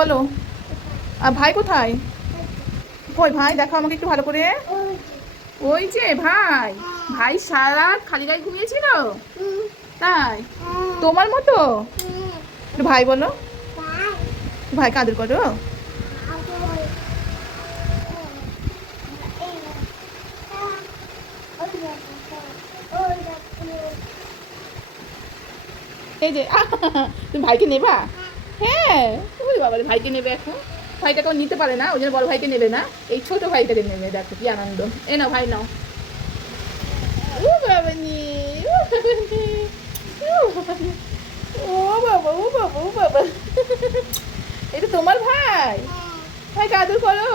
বলো। আর ভাই কোথায়? কই ভাই, দেখো আমাকে একটু ভালো করে। ওই যে ভাই, ভাই সারা রাত খালি গায়ে ঘুমিয়েছিল তাই? তোমার মতো? একটু ভাই বলো। ভাই কাদের করো? এই যে তুমি ভাইকে নেবা? হ্যাঁ। ওই বাবা রে, ভাইকে নেবে এখন। ভাইটাকে নিতে পারে না, ওই জন্য বড় ভাইকে নেবে না, এই ছোট ভাইটাকে নেবে। দেখো কি আনন্দ। এ নাও ভাই নাও। ও বাবা নি, ও বাবা নি, ও বাবা নি, ও বাবা, ও বাবা, ও বাবা। এটা তোমার ভাই? ভাই কাদের করো?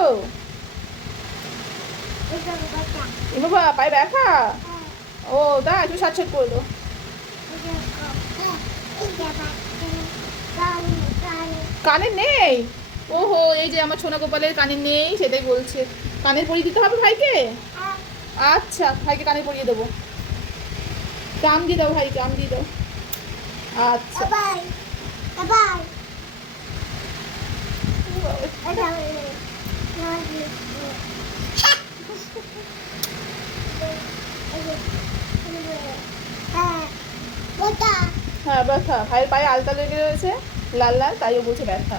এ বাবা, পায়ে ব্যথা? ও তাই, একটু সাচ্ছাট করলো। কানে নেই? ওহো, এই যে আমার সোনা গোপালের কানে নেই, সেটাই বলছে। কানের পরিয়ে দিতে হবে ভাইকে? আচ্ছা, ভাইকে কানে পরিয়ে দেবো। কাম দিয়ে দাও ভাই, কাম দিয়ে দাও। আচ্ছা। হ্যাঁ ব্যথা, ভাইয়ের পায়ে আলতা লেগে রয়েছে, লাল লাল, তাইও বলছে ব্যথা।